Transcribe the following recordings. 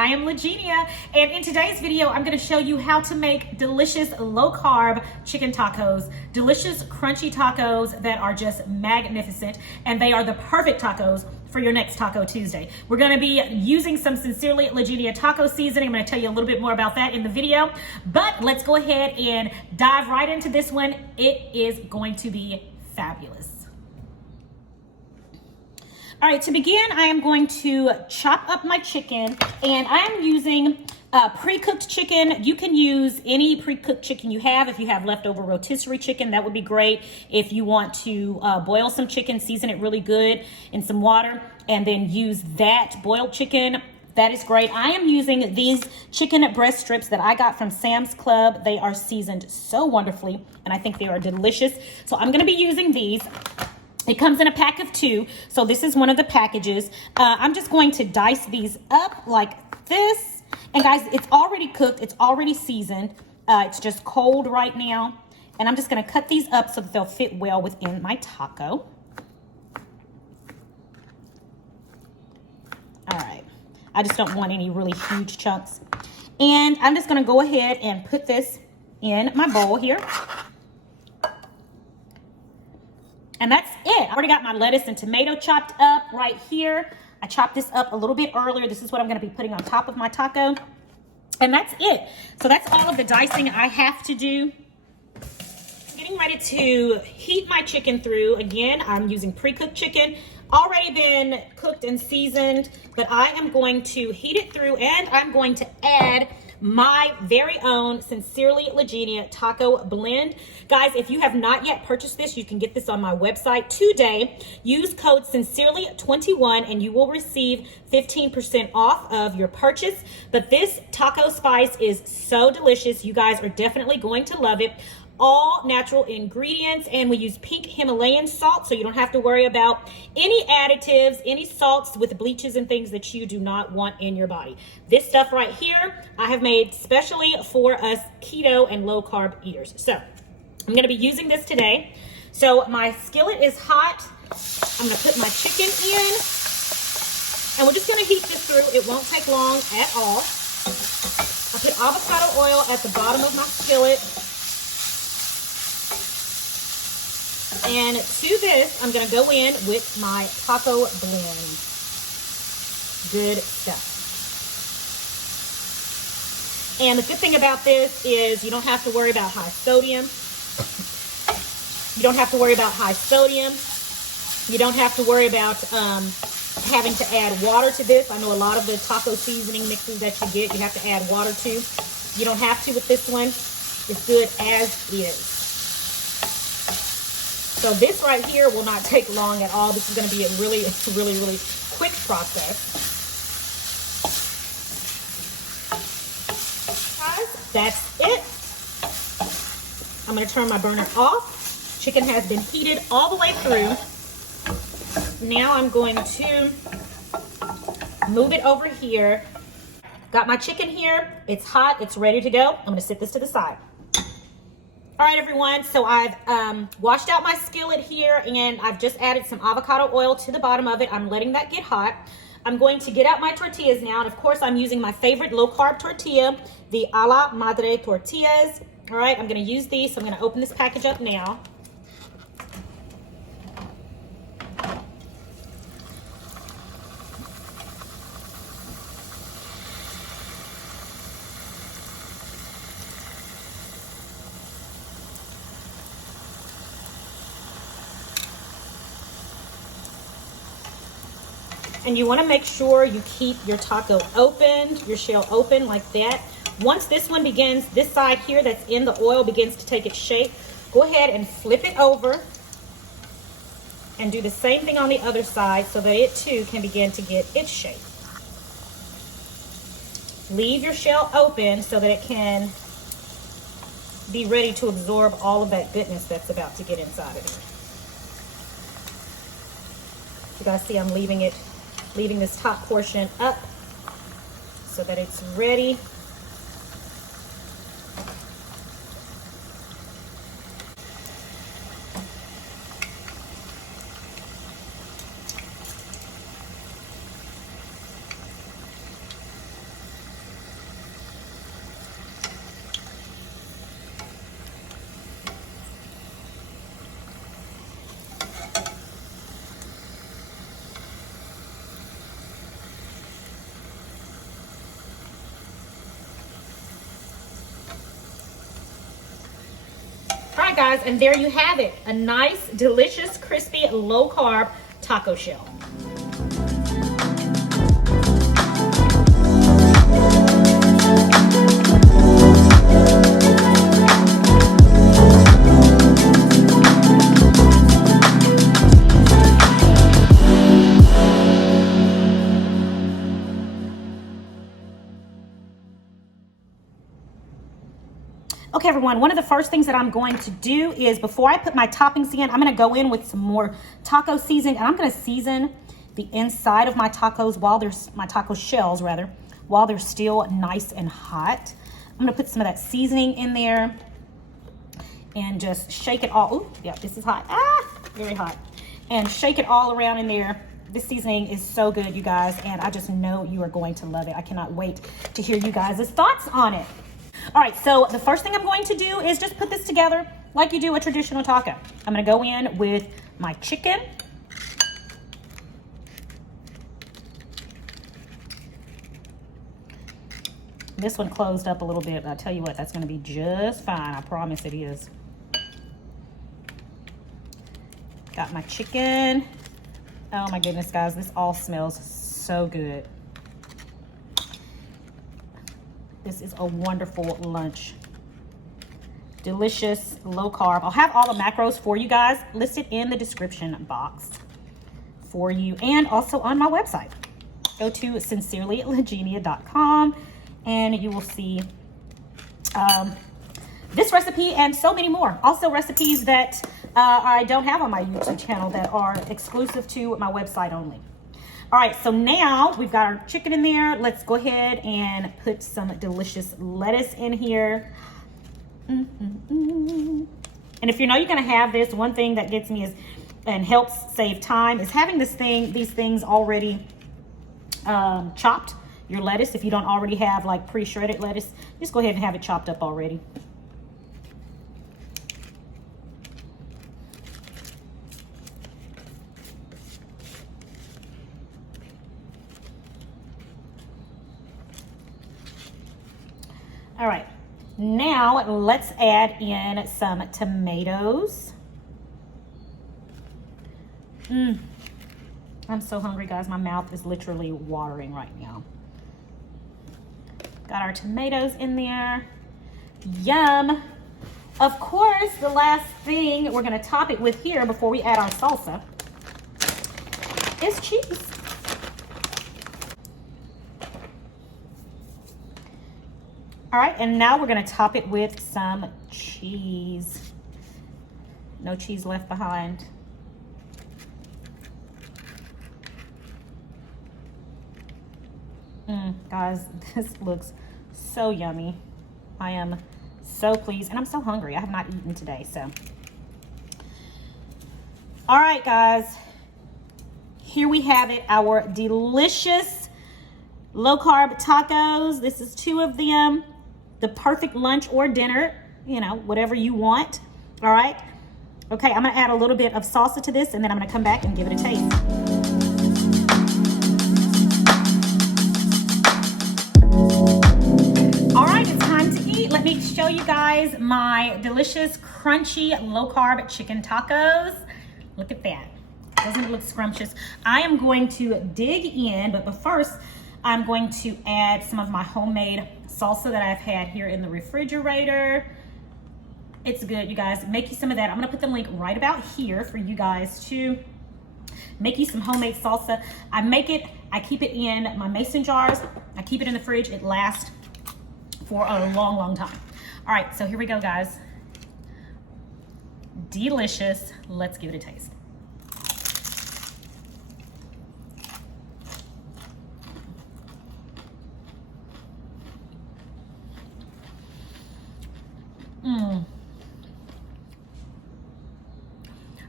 I am Legenia, and in today's video, I'm gonna show you how to make delicious low-carb chicken tacos. Delicious, crunchy tacos that are just magnificent, and they are the perfect tacos for your next Taco Tuesday. We're gonna be using some Sincerely Legenia taco seasoning. I'm gonna tell you a little bit more about that in the video, but let's go ahead and dive right into this one. It is going to be fabulous. All right, to begin, I am going to chop up my chicken, and I am using pre-cooked chicken. You can use any pre-cooked chicken you have. If you have leftover rotisserie chicken, that would be great. If you want to boil some chicken, season it really good in some water, and then use that boiled chicken, that is great. I am using these chicken breast strips that I got from Sam's Club. They are seasoned so wonderfully, and I think they are delicious. So I'm gonna be using these. It comes in a pack of 2, so this is one of the packages. I'm just going to dice these up like this. And guys, it's already cooked, it's already seasoned. It's just cold right now. And I'm just gonna cut these up so that they'll fit well within my taco. All right, I just don't want any really huge chunks. And I'm just gonna go ahead and put this in my bowl here. And that's it. I already got my lettuce and tomato chopped up right here. I chopped this up a little bit earlier. This is what I'm gonna be putting on top of my taco. And that's it. So that's all of the dicing I have to do. Getting ready to heat my chicken through. Again, I'm using pre-cooked chicken. Already been cooked and seasoned, but I am going to heat it through, and I'm going to add my very own Sincerely Legenia taco blend. Guys, if you have not yet purchased this, you can get this on my website today. Use code Sincerely21 and you will receive 15% off of your purchase. But this taco spice is so delicious. You guys are definitely going to love it. All natural ingredients, and we use pink Himalayan salt, so you don't have to worry about any additives, any salts with bleaches and things that you do not want in your body. This stuff right here, I have made specially for us keto and low carb eaters. So I'm gonna be using this today. So my skillet is hot. I'm gonna put my chicken in, and we're just gonna heat this through. It won't take long at all. I put avocado oil at the bottom of my skillet. And to this, I'm going to go in with my taco blend. Good stuff. And the good thing about this is you don't have to worry about high sodium. You don't have to worry about high sodium. You don't have to worry about having to add water to this. I know a lot of the taco seasoning mixes that you get, you have to add water to. You don't have to with this one. It's good as is. So this right here will not take long at all. This is going to be a really quick process. Guys, that's it. I'm going to turn my burner off. Chicken has been heated all the way through. Now I'm going to move it over here. Got my chicken here. It's hot. It's ready to go. I'm going to set this to the side. All right, everyone, so I've washed out my skillet here, and I've just added some avocado oil to the bottom of it. I'm letting that get hot. I'm going to get out my tortillas now, and of course, I'm using my favorite low-carb tortilla, the a la madre tortillas. All right, I'm gonna use these, so I'm gonna open this package up now. And you want to make sure you keep your taco opened, your shell open like that. Once this one begins, this side here that's in the oil begins to take its shape, go ahead and flip it over and do the same thing on the other side so that it too can begin to get its shape. Leave your shell open so that it can be ready to absorb all of that goodness that's about to get inside of it. You guys see I'm leaving this top portion up so that it's ready. guys, and there you have it. A nice, delicious, crispy, low-carb taco shell. Okay, everyone, one of the first things that I'm going to do is before I put my toppings in, I'm going to go in with some more taco seasoning, and I'm going to season the inside of my tacos my taco shells rather, while they're still nice and hot. I'm going to put some of that seasoning in there and just shake it all. Ooh, yeah, this is hot. Very hot. And shake it all around in there. This seasoning is so good, you guys, and I just know you are going to love it. I cannot wait to hear you guys' thoughts on it. All right, so the first thing I'm going to do is just put this together like you do a traditional taco. I'm gonna go in with my chicken. This one closed up a little bit, but I'll tell you what, that's gonna be just fine. I promise it is. Got my chicken. Oh my goodness, guys, this all smells so good. This is a wonderful lunch. Delicious, low carb. I'll have all the macros for you guys listed in the description box for you and also on my website. Go to sincerelylegenia.com and you will see this recipe and so many more. Also recipes that I don't have on my YouTube channel that are exclusive to my website only. All right, so now we've got our chicken in there. Let's go ahead and put some delicious lettuce in here. And if you know you're gonna have this, one thing that gets me is, and helps save time, is having these things already chopped. Your lettuce, if you don't already have like pre-shredded lettuce, just go ahead and have it chopped up already. All right, now let's add in some tomatoes. I'm so hungry, guys. My mouth is literally watering right now. Got our tomatoes in there. Yum. Of course, the last thing we're gonna top it with here before we add our salsa is cheese. All right, and now we're gonna top it with some cheese. No cheese left behind. Guys, this looks so yummy. I am so pleased, and I'm so hungry. I have not eaten today, so. All right, guys, here we have it, our delicious low-carb tacos. This is 2 of them. The perfect lunch or dinner, you know, whatever you want. All right. Okay, I'm gonna add a little bit of salsa to this, and then I'm gonna come back and give it a taste. All right, it's time to eat. Let me show you guys my delicious, crunchy, low-carb chicken tacos. Look at that. Doesn't it look scrumptious? I am going to dig in, but first, I'm going to add some of my homemade salsa that I've had here in the refrigerator. It's good, you guys. Make you some of that. I'm gonna put the link right about here for you guys to make you some homemade salsa. I keep it in my mason jars. I keep it in the fridge. It lasts for a long, long time. All right, so here we go, guys. Delicious. Let's give it a taste.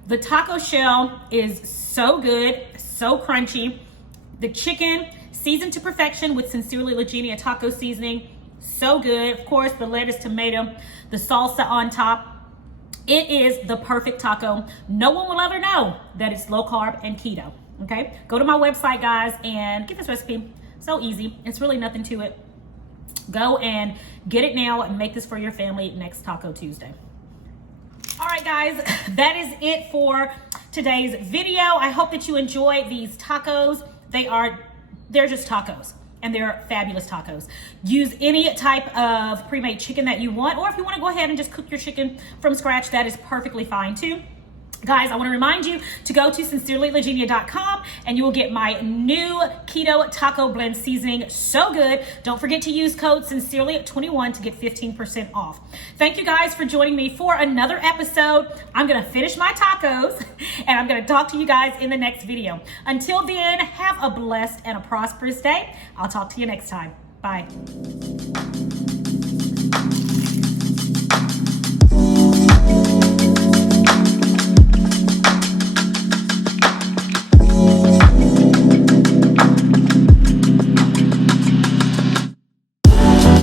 The taco shell is so good, so crunchy. The chicken seasoned to perfection with Sincerely Legenia taco seasoning, so good. Of course, the lettuce, tomato, the salsa on top. It is the perfect taco. No one will ever know that it's low carb and keto, okay? Go to my website, guys, and get this recipe. So easy. It's really nothing to it. Go and get it now and make this for your family next Taco Tuesday. All right, guys, that is it for today's video. I hope that you enjoy these tacos. They're just tacos, and they're fabulous tacos. Use any type of pre-made chicken that you want, or if you want to go ahead and just cook your chicken from scratch, that is perfectly fine too. Guys, I want to remind you to go to sincerelylegenia.com and you will get my new keto taco blend seasoning. So good. Don't forget to use code sincerely21 to get 15% off. Thank you guys for joining me for another episode. I'm going to finish my tacos and I'm going to talk to you guys in the next video. Until then, have a blessed and a prosperous day. I'll talk to you next time. Bye.